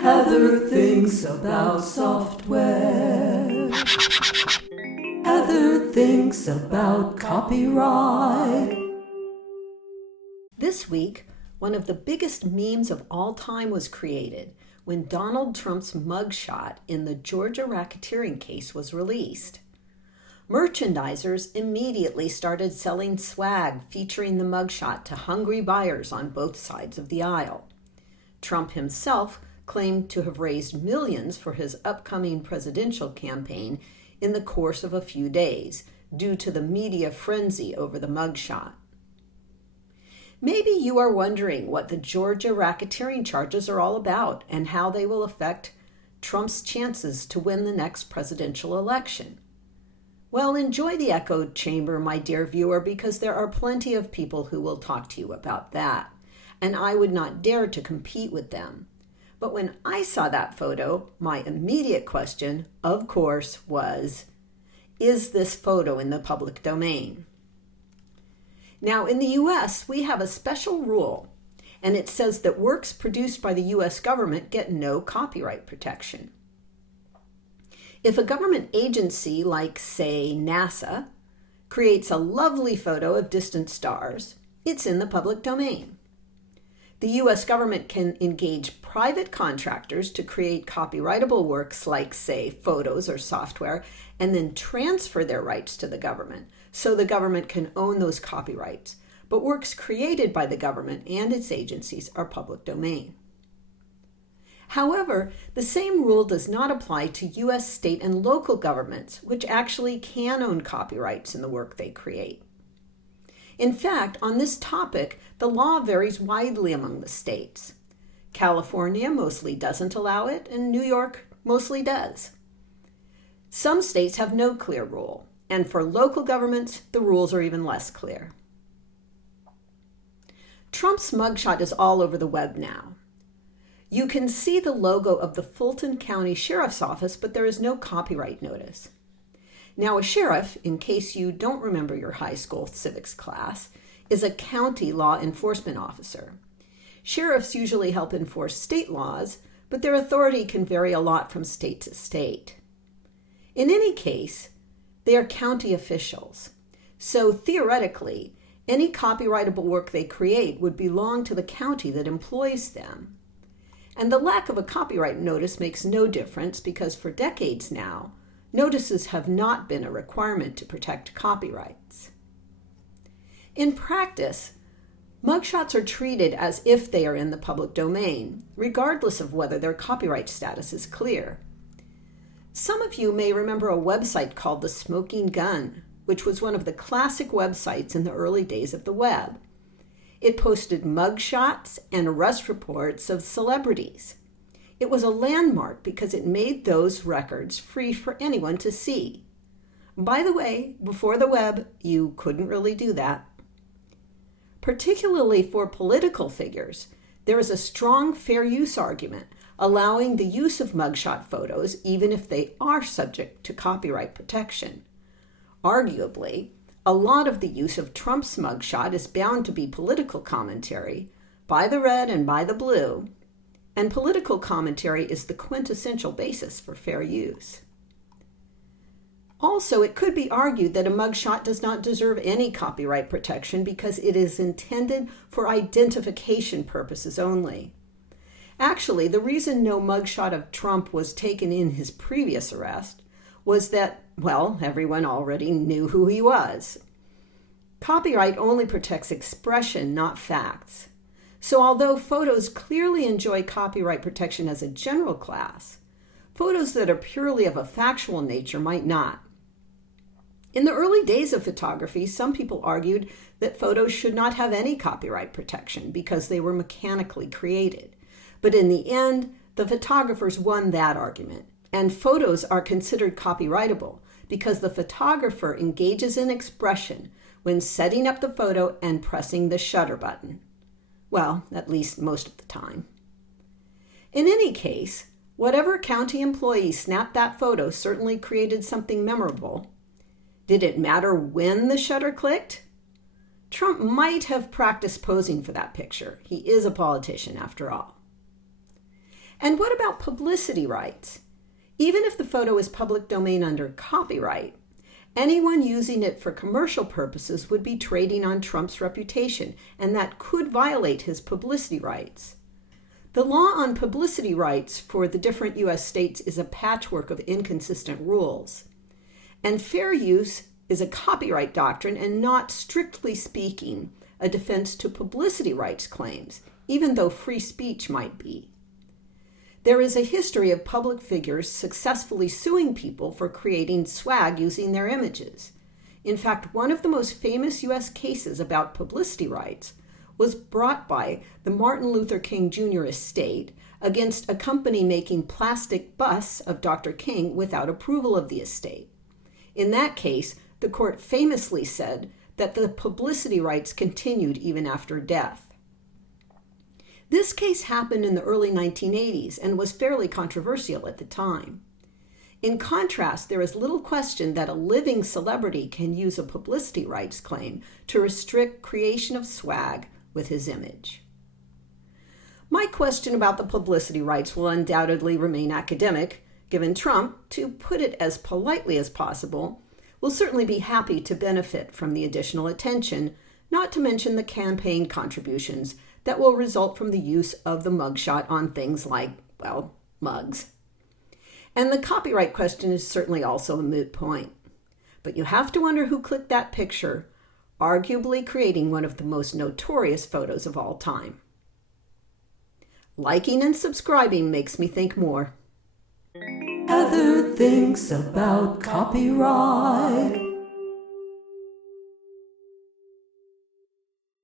Heather thinks about software. Heather thinks about copyright. This week, one of the biggest memes of all time was created when Donald Trump's mugshot in the Georgia racketeering case was released. Merchandisers immediately started selling swag featuring the mugshot to hungry buyers on both sides of the aisle. Trump himself claimed to have raised millions for his upcoming presidential campaign in the course of a few days, due to the media frenzy over the mugshot. Maybe you are wondering what the Georgia racketeering charges are all about and how they will affect Trump's chances to win the next presidential election. Well, enjoy the echo chamber, my dear viewer, because there are plenty of people who will talk to you about that, and I would not dare to compete with them. But when I saw that photo, my immediate question, of course, was, is this photo in the public domain? Now, in the U.S., we have a special rule, and it says that works produced by the U.S. government get no copyright protection. If a government agency like, say, NASA, creates a lovely photo of distant stars, it's in the public domain. The U.S. government can engage private contractors to create copyrightable works like, say, photos or software, and then transfer their rights to the government, so the government can own those copyrights. But works created by the government and its agencies are public domain. However, the same rule does not apply to U.S. state and local governments, which actually can own copyrights in the work they create. In fact, on this topic, the law varies widely among the states. California mostly doesn't allow it, and New York mostly does. Some states have no clear rule, and for local governments, the rules are even less clear. Trump's mugshot is all over the web now. You can see the logo of the Fulton County Sheriff's Office, but there is no copyright notice. Now, a sheriff, in case you don't remember your high school civics class, is a county law enforcement officer. Sheriffs usually help enforce state laws, but their authority can vary a lot from state to state. In any case, they are county officials. So theoretically, any copyrightable work they create would belong to the county that employs them. And the lack of a copyright notice makes no difference because for decades now, notices have not been a requirement to protect copyrights. In practice, mugshots are treated as if they are in the public domain, regardless of whether their copyright status is clear. Some of you may remember a website called The Smoking Gun, which was one of the classic websites in the early days of the web. It posted mugshots and arrest reports of celebrities. It was a landmark because it made those records free for anyone to see. By the way, before the web, you couldn't really do that. Particularly for political figures, there is a strong fair use argument allowing the use of mugshot photos even if they are subject to copyright protection. Arguably, a lot of the use of Trump's mugshot is bound to be political commentary, by the red and by the blue, and political commentary is the quintessential basis for fair use. Also, it could be argued that a mugshot does not deserve any copyright protection because it is intended for identification purposes only. Actually, the reason no mugshot of Trump was taken in his previous arrest was that, well, everyone already knew who he was. Copyright only protects expression, not facts. So although photos clearly enjoy copyright protection as a general class, photos that are purely of a factual nature might not. In the early days of photography, some people argued that photos should not have any copyright protection because they were mechanically created. But in the end, the photographers won that argument, and photos are considered copyrightable because the photographer engages in expression when setting up the photo and pressing the shutter button. Well, at least most of the time. In any case, whatever county employee snapped that photo certainly created something memorable. Did it matter when the shutter clicked? Trump might have practiced posing for that picture. He is a politician after all. And what about publicity rights? Even if the photo is public domain under copyright, anyone using it for commercial purposes would be trading on Trump's reputation, and that could violate his publicity rights. The law on publicity rights for the different U.S. states is a patchwork of inconsistent rules. And fair use is a copyright doctrine and not, strictly speaking, a defense to publicity rights claims, even though free speech might be. There is a history of public figures successfully suing people for creating swag using their images. In fact, one of the most famous U.S. cases about publicity rights was brought by the Martin Luther King Jr. estate against a company making plastic busts of Dr. King without approval of the estate. In that case, the court famously said that the publicity rights continued even after death. This case happened in the early 1980s and was fairly controversial at the time. In contrast, there is little question that a living celebrity can use a publicity rights claim to restrict creation of swag with his image. My question about the publicity rights will undoubtedly remain academic, given Trump, to put it as politely as possible, will certainly be happy to benefit from the additional attention, not to mention the campaign contributions that will result from the use of the mugshot on things like, well, mugs. And the copyright question is certainly also a moot point. But you have to wonder who clicked that picture, arguably creating one of the most notorious photos of all time. Liking and subscribing makes me think more. Heather thinks about copyright.